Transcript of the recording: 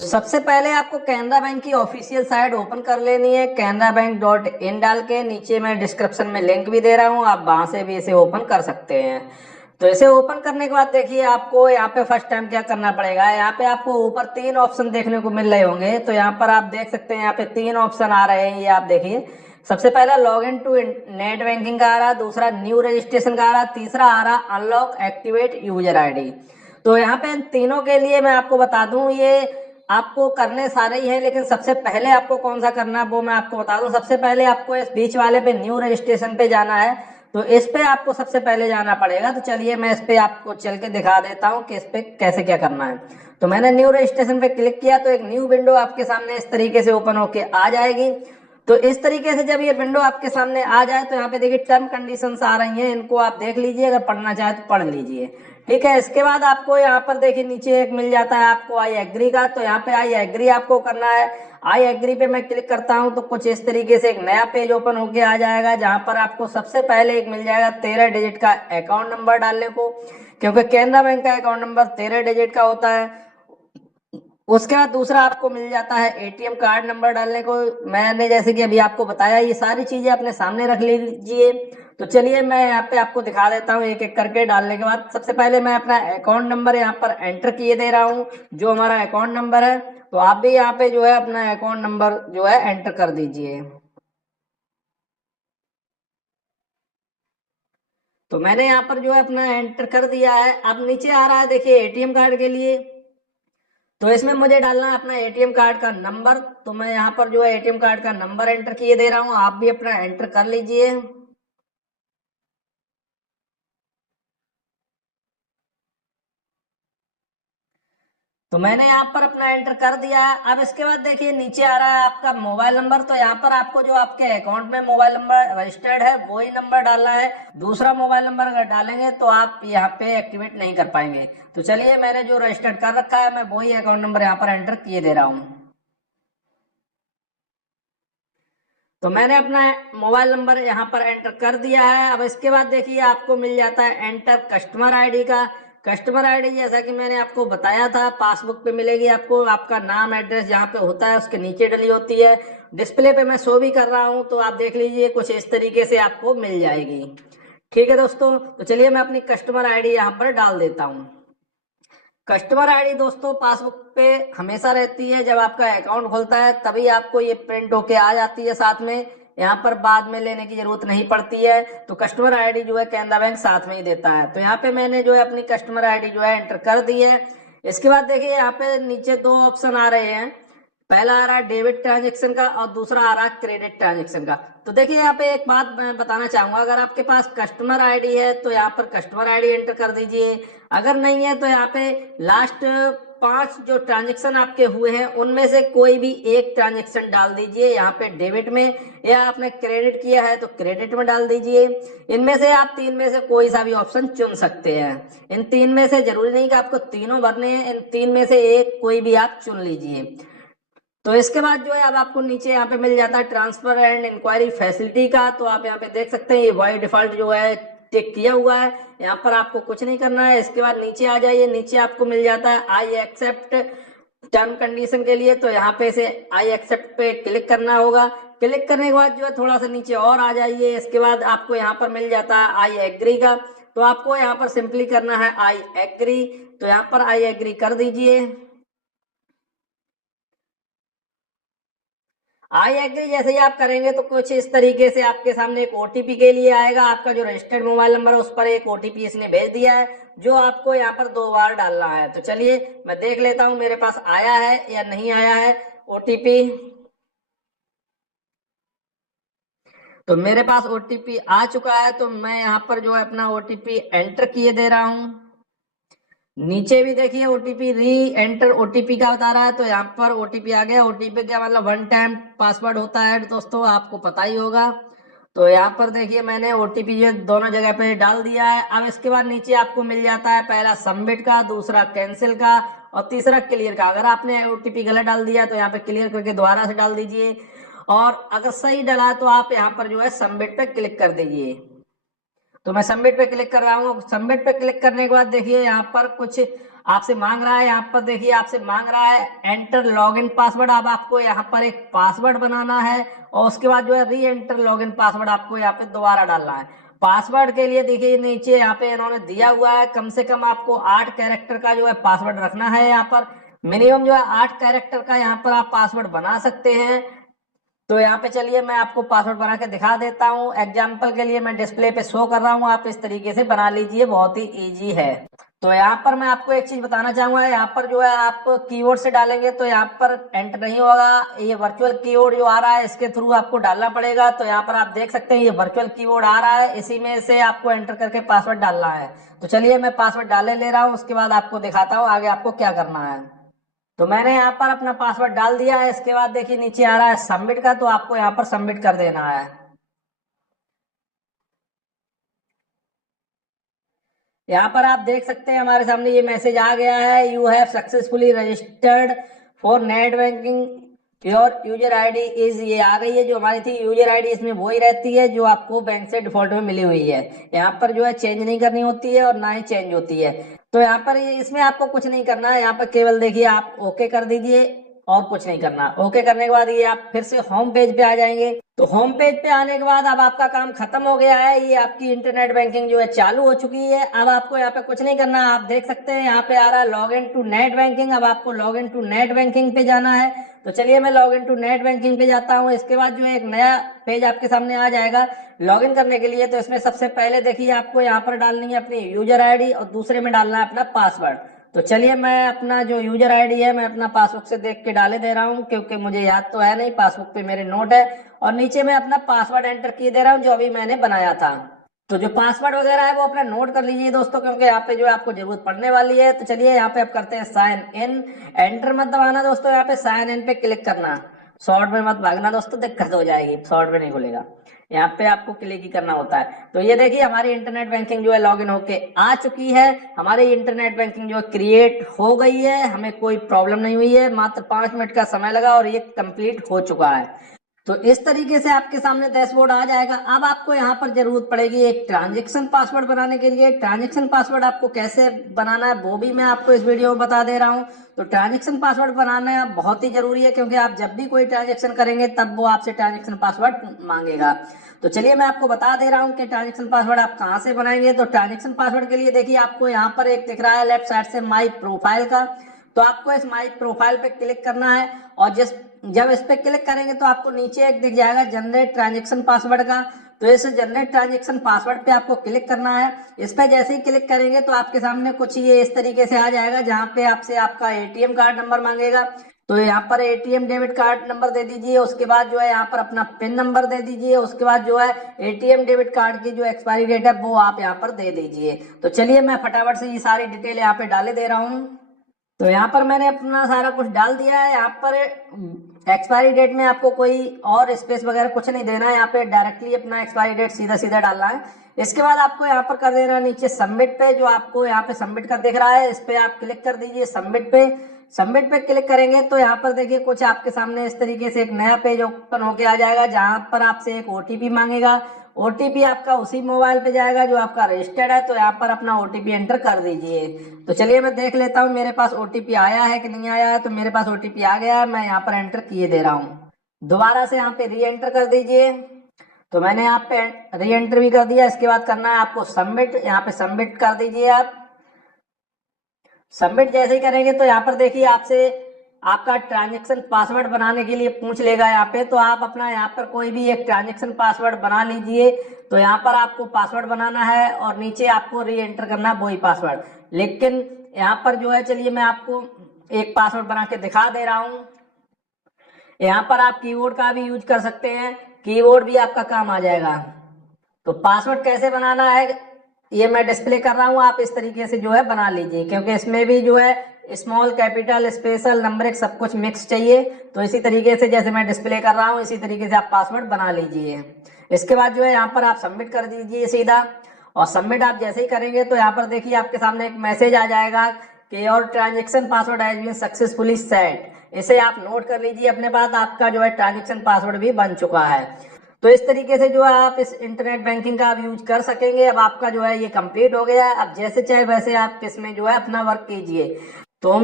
सबसे पहले आपको कैनरा बैंक की ऑफिशियल साइट ओपन कर लेनी है। canarabank.in डाल के नीचे मैं डिस्क्रिप्शन में लिंक भी दे रहा हूँ, आप वहां से भी इसे ओपन कर सकते हैं। तो इसे ओपन करने के बाद देखिए आपको यहाँ पे फर्स्ट टाइम क्या करना पड़ेगा। यहाँ पे आपको ऊपर 3 ऑप्शन देखने को मिल रहे होंगे, तो यहाँ पर आप देख सकते हैं यहाँ पे 3 ऑप्शन आ रहे हैं। ये आप देखिए, सबसे पहला log in to net banking का आ रहा, दूसरा न्यू रजिस्ट्रेशन का आ रहा, तीसरा आ रहा अनलॉक एक्टिवेट यूजर आईडी। तो यहाँ पे इन तीनों के लिए मैं आपको बता दूं, ये आपको करने सारे ही हैं, लेकिन सबसे पहले आपको कौन सा करना है वो मैं आपको बता दूं। सबसे पहले आपको इस बीच वाले पे न्यू रजिस्ट्रेशन पे जाना है, तो इस पे आपको सबसे पहले जाना पड़ेगा। तो चलिए मैं इस पे आपको चल के दिखा देता हूँ कि इस पे कैसे क्या करना है। तो मैंने न्यू रजिस्ट्रेशन पे क्लिक किया तो एक न्यू विंडो आपके सामने इस तरीके से ओपन होके आ जाएगी। तो इस तरीके से जब ये विंडो आपके सामने आ जाए तो यहाँ पे देखिए टर्म कंडीशंस आ रही हैं, इनको आप देख लीजिए, अगर पढ़ना चाहे तो पढ़ लीजिए। ठीक है, इसके बाद आपको यहाँ पर देखिए नीचे एक मिल जाता है आपको आई एग्री का, तो यहाँ पे आई एग्री आपको करना है। आई एग्री पे मैं क्लिक करता हूँ तो कुछ इस तरीके से एक नया पेज ओपन होके आ जाएगा, जहां पर आपको सबसे पहले एक मिल जाएगा 13 डिजिट का अकाउंट नंबर डालने को, क्योंकि कैनरा बैंक का अकाउंट नंबर 13 डिजिट का होता है। उसके बाद दूसरा आपको मिल जाता है एटीएम कार्ड नंबर डालने को। मैंने जैसे कि अभी आपको बताया, ये सारी चीजें अपने सामने रख लीजिए। तो चलिए मैं यहाँ पे आपको दिखा देता हूँ एक एक करके डालने के बाद। सबसे पहले मैं अपना अकाउंट नंबर यहाँ पर एंटर किए दे रहा हूँ, जो हमारा अकाउंट नंबर है। तो आप भी यहाँ पे जो है अपना अकाउंट नंबर जो है एंटर कर दीजिए। तो मैंने यहाँ पर जो है अपना एंटर कर दिया है। अब नीचे आ रहा है देखिए एटीएम कार्ड के लिए, तो इसमें मुझे डालना है अपना एटीएम कार्ड का नंबर। तो मैं यहाँ पर जो है एटीएम कार्ड का नंबर एंटर किए दे रहा हूँ, आप भी अपना एंटर कर लीजिए। तो मैंने यहाँ पर अपना एंटर कर दिया है। अब इसके बाद देखिए नीचे आ रहा है आपका मोबाइल नंबर, तो यहाँ पर आपको जो आपके अकाउंट में मोबाइल नंबर रजिस्टर्ड है वही नंबर डालना है। दूसरा मोबाइल नंबर अगर डालेंगे तो आप यहाँ पे एक्टिवेट नहीं कर पाएंगे। तो चलिए मैंने जो रजिस्टर्ड कर रखा है मैं वही अकाउंट नंबर यहाँ पर एंटर किए दे रहा हूँ। तो मैंने अपना मोबाइल नंबर यहाँ पर एंटर कर दिया है। अब इसके बाद देखिए आपको मिल जाता है एंटर कस्टमर आईडी का। कस्टमर आईडी जैसा कि मैंने आपको बताया था, पासबुक पे मिलेगी आपको, आपका नाम एड्रेस जहाँ पे होता है उसके नीचे डली होती है। डिस्प्ले पे मैं शो भी कर रहा हूँ, तो आप देख लीजिए कुछ इस तरीके से आपको मिल जाएगी। ठीक है दोस्तों, तो चलिए मैं अपनी कस्टमर आईडी यहाँ पर डाल देता हूँ। कस्टमर आईडी दोस्तों पासबुक पे हमेशा रहती है, जब आपका अकाउंट खुलता है तभी आपको ये प्रिंट होके आ जाती है साथ में, यहाँ पर बाद में लेने की जरूरत नहीं पड़ती है। तो कस्टमर आईडी जो है कैनरा बैंक साथ में ही देता है। तो यहाँ पे मैंने जो है अपनी कस्टमर आईडी जो है एंटर कर दी है। इसके बाद देखिए यहाँ पे नीचे 2 ऑप्शन आ रहे हैं, पहला आ रहा है डेबिट ट्रांजेक्शन का और दूसरा आ रहा है क्रेडिट ट्रांजेक्शन का। तो देखिए यहाँ पे एक बात मैं बताना चाहूंगा, अगर आपके पास कस्टमर आईडी है तो यहाँ पर कस्टमर आईडी एंटर कर दीजिए, अगर नहीं है तो यहाँ पे लास्ट 5 जो ट्रांजेक्शन आपके हुए हैं उनमें से कोई भी एक ट्रांजेक्शन डाल दीजिए यहाँ पे डेबिट में, या आपने क्रेडिट किया है तो क्रेडिट में डाल दीजिए। इनमें से आप 3 में से कोई सा भी ऑप्शन चुन सकते हैं। इन 3 में से जरूरी नहीं कि आपको तीनों भरने हैं, इन 3 में से एक कोई भी आप चुन लीजिए। तो इसके बाद जो है अब आपको नीचे यहाँ पे मिल जाता है ट्रांसफर एंड इंक्वायरी फैसिलिटी का। तो आप यहाँ पे देख सकते हैं ये बाय डिफॉल्ट जो है टिक किया हुआ है, यहाँ पर आपको कुछ नहीं करना है। इसके बाद नीचे आ जाइए, नीचे आपको मिल जाता है आई एक्सेप्ट टर्म कंडीशन के लिए, तो यहाँ पे से आई एक्सेप्ट पे क्लिक करना होगा। क्लिक करने के बाद जो है थोड़ा सा नीचे और आ जाइए, इसके बाद आपको यहाँ पर मिल जाता है आई एग्री का, तो आपको यहाँ पर सिंपली करना है आई एग्री। तो यहाँ पर आई एग्री कर दीजिए। आई एग्री जैसे ही आप करेंगे तो कुछ इस तरीके से आपके सामने एक ओटीपी के लिए आएगा, आपका जो रजिस्टर्ड मोबाइल नंबर है उस पर एक ओटीपी इसने भेज दिया है, जो आपको यहाँ पर 2 बार डालना है। तो चलिए मैं देख लेता हूँ मेरे पास आया है या नहीं आया है ओटीपी। तो मेरे पास ओटीपी आ चुका है, तो मैं यहाँ पर जो है अपना ओटीपी एंटर किए दे रहा हूँ। नीचे भी देखिए ओटीपी री एंटर ओटीपी का बता रहा है, तो यहाँ पर ओटीपी आ गया। ओटीपी क्या मतलब 1 टाइम पासवर्ड होता है दोस्तों, आपको पता ही होगा। तो यहाँ पर देखिए मैंने ओटीपी ये दोनों जगह पे डाल दिया है। अब इसके बाद नीचे आपको मिल जाता है पहला सबमिट का, दूसरा कैंसिल का और तीसरा क्लियर का। अगर आपने ओटीपी गलत डाल दिया तो यहाँ पे क्लियर करके दोबारा से डाल दीजिए, और अगर सही डाला तो आप यहाँ पर जो है सबमिट पे क्लिक कर दीजिए। तो मैं सबमिट पे क्लिक कर रहा हूँ। सबमिट पे क्लिक करने के बाद देखिए यहाँ पर कुछ आपसे मांग रहा है, यहाँ पर देखिए आपसे मांग रहा है एंटर लॉगिन पासवर्ड। अब आपको यहाँ पर एक पासवर्ड बनाना है और उसके बाद जो है री एंटर लॉगिन पासवर्ड आपको यहाँ पे दोबारा डालना है। पासवर्ड के लिए देखिए नीचे यहाँ पे इन्होंने दिया हुआ है कम से कम आपको 8 कैरेक्टर का जो है पासवर्ड रखना है। यहाँ पर मिनिमम जो है 8 कैरेक्टर का यहाँ पर आप पासवर्ड बना सकते हैं। तो यहाँ पे चलिए मैं आपको पासवर्ड बना के दिखा देता हूँ। एग्जाम्पल के लिए मैं डिस्प्ले पे शो कर रहा हूँ, आप इस तरीके से बना लीजिए, बहुत ही ईजी है। तो यहाँ पर मैं आपको एक चीज बताना चाहूंगा, यहाँ पर जो है आप कीबोर्ड से डालेंगे तो यहाँ पर एंटर नहीं होगा, ये वर्चुअल कीबोर्ड जो आ रहा है इसके थ्रू आपको डालना पड़ेगा। तो यहाँ पर आप देख सकते हैं ये वर्चुअल कीबोर्ड आ रहा है, इसी में से आपको एंटर करके पासवर्ड डालना है। तो चलिए मैं पासवर्ड डाले ले रहा हूँ, उसके बाद आपको दिखाता हूँ आगे आपको क्या करना है। तो मैंने यहाँ पर अपना पासवर्ड डाल दिया है, इसके बाद देखिए नीचे आ रहा है सबमिट का, तो आपको यहाँ पर सबमिट कर देना है। यहाँ पर आप देख सकते हैं हमारे सामने ये मैसेज आ गया है, you have successfully registered for net banking your user ID is, ये आ गई है जो हमारी थी यूजर आईडी, इसमें वही रहती है जो आपको बैंक से डिफॉल्ट में मिली हुई है। यहाँ पर जो है चेंज नहीं करनी होती है और ना ही चेंज होती है। तो यहाँ पर इसमें आपको कुछ नहीं करना है, यहाँ पर केवल देखिए आप ओके कर दीजिए और कुछ नहीं करना। ओके करने के बाद ये आप फिर से होम पेज पे आ जाएंगे। तो होम पेज पे आने के बाद अब आपका काम खत्म हो गया है, ये आपकी इंटरनेट बैंकिंग जो है चालू हो चुकी है। अब आपको यहाँ पे कुछ नहीं करना, आप देख सकते हैं यहाँ पे आ रहा है log in to net banking. अब आपको log in to net banking पे जाना है। तो चलिए मैं log in to net banking पे जाता हूँ। इसके बाद जो है एक नया पेज आपके सामने आ जाएगा लॉग इन करने के लिए। तो इसमें सबसे पहले देखिए आपको यहाँ पर डालनी है अपनी यूजर आईडी और दूसरे में डालना है अपना पासवर्ड। तो चलिए मैं अपना जो यूजर आईडी है मैं अपना पासबुक से देख के डाले दे रहा हूँ, क्योंकि मुझे याद तो है नहीं, पासबुक पे मेरे नोट है। और नीचे मैं अपना पासवर्ड एंटर किए दे रहा हूँ जो अभी मैंने बनाया था। तो जो पासवर्ड वगैरह है वो अपना नोट कर लीजिए दोस्तों, क्योंकि यहाँ पे जो आपको जरूरत पड़ने वाली है। तो चलिए यहाँ पे आप करते हैं साइन इन, एंटर मत दबाना दोस्तों, यहाँ पे साइन इन पे क्लिक करना, शॉर्ट में मत भागना दोस्तों, दिक्कत हो जाएगी, शॉर्ट में नहीं खुलेगा, यहाँ पे आपको क्लिक ही करना होता है। तो ये देखिए हमारी इंटरनेट बैंकिंग जो है लॉगिन होके आ चुकी है, हमारी इंटरनेट बैंकिंग जो है क्रिएट हो गई है, हमें कोई प्रॉब्लम नहीं हुई है, मात्र 5 मिनट का समय लगा और ये कंप्लीट हो चुका है। तो इस तरीके से आपके सामने डैशबोर्ड आ जाएगा। अब आपको यहाँ पर जरूरत पड़ेगी एक ट्रांजैक्शन पासवर्ड बनाने के लिए। ट्रांजैक्शन पासवर्ड आपको कैसे बनाना है वो भी मैं आपको इस वीडियो में बता दे रहा हूँ। तो ट्रांजैक्शन पासवर्ड बनाना बहुत ही जरूरी है, क्योंकि आप जब भी कोई ट्रांजैक्शन करेंगे तब वो आपसे ट्रांजैक्शन पासवर्ड मांगेगा। तो चलिए मैं आपको बता दे रहा हूँ कि ट्रांजैक्शन पासवर्ड आप कहाँ से बनाएंगे। तो ट्रांजैक्शन पासवर्ड के लिए देखिए आपको यहाँ पर एक दिख रहा है लेफ्ट साइड से माई प्रोफाइल का, तो आपको इस माई प्रोफाइल पे क्लिक करना है और जब इस पे क्लिक करेंगे तो आपको नीचे एक दिख जाएगा जनरेट ट्रांजैक्शन पासवर्ड का। तो इस जनरेट ट्रांजैक्शन पासवर्ड पे आपको क्लिक करना है। इस पे जैसे ही क्लिक करेंगे तो आपके सामने कुछ ये इस तरीके से आ जाएगा, जहाँ पे आपसे आपका एटीएम कार्ड नंबर मांगेगा। तो यहाँ पर एटीएम डेबिट कार्ड नंबर दे दीजिए, उसके बाद जो है यहाँ पर अपना पिन नंबर दे दीजिए, उसके बाद जो है एटीएम डेबिट कार्ड की जो एक्सपायरी डेट है वो आप यहाँ पर दे दीजिए। तो चलिए मैं फटाफट से ये सारी डिटेल यहाँ पे डाले दे रहा हूँ। तो यहाँ पर मैंने अपना सारा कुछ डाल दिया है। यहाँ पर एक्सपायरी डेट में आपको कोई और स्पेस वगैरह कुछ नहीं देना है, यहाँ पे डायरेक्टली अपना एक्सपायरी डेट सीधा सीधा डालना है। इसके बाद आपको यहाँ पर कर देना नीचे सबमिट पे, जो आपको यहाँ पे सबमिट का दिख रहा है इस पे आप क्लिक कर दीजिए सबमिट पे। सबमिट पे क्लिक करेंगे तो यहाँ पर देखिए कुछ आपके सामने इस तरीके से एक नया पेज ओपन होके आ जाएगा, जहाँ पर आपसे एक ओटीपी मांगेगा। ओटीपी आपका उसी मोबाइल पे जाएगा जो आपका रजिस्टर्ड है, तो यहाँ पर अपना ओटीपी एंटर कर दीजिए। तो चलिए मैं देख लेता हूँ मेरे पास ओटीपी आया है कि नहीं आया है। तो मेरे पास ओटीपी आ गया है, मैं यहाँ पर एंटर किए दे रहा हूँ। दोबारा से यहाँ पे री एंटर कर दीजिए। तो मैंने यहाँ पे री एंटर भी कर दिया। इसके बाद करना है आपको सबमिट, यहाँ पे सबमिट कर दीजिए आप। सबमिट जैसे ही करेंगे तो यहाँ पर देखिए आपसे आपका ट्रांजैक्शन पासवर्ड बनाने के लिए पूछ लेगा यहाँ पे। तो आप अपना यहाँ पर कोई भी एक ट्रांजैक्शन पासवर्ड बना लीजिए। तो यहाँ पर आपको पासवर्ड बनाना है और नीचे आपको री एंटर करना है वही पासवर्ड। लेकिन यहाँ पर जो है चलिए मैं आपको एक पासवर्ड बना के दिखा दे रहा हूँ। यहाँ पर आप कीबोर्ड का भी यूज कर सकते हैं, कीबोर्ड भी आपका काम आ जाएगा। तो पासवर्ड कैसे बनाना है ये मैं डिस्प्ले कर रहा हूँ, आप इस तरीके से जो है बना लीजिए, क्योंकि इसमें भी जो है स्मॉल कैपिटल स्पेशल नंबरिक सब कुछ मिक्स चाहिए। तो इसी तरीके से जैसे मैं डिस्प्ले कर रहा हूँ इसी तरीके से आप पासवर्ड बना लीजिए। इसके बाद जो है यहाँ पर आप सबमिट कर दीजिए सीधा। और सबमिट आप जैसे ही करेंगे तो यहाँ पर देखिए आपके सामने एक मैसेज आ जाएगा कि your transaction password has been successfully set. इसे आप नोट कर लीजिए अपने पास, आपका जो है ट्रांजेक्शन पासवर्ड भी बन चुका है। तो इस तरीके से जो है आप इस इंटरनेट बैंकिंग का आप यूज कर सकेंगे। अब आपका जो है ये कंप्लीट हो गया है। अब जैसे चाहे वैसे आप इसमें जो है अपना वर्क कीजिए। तो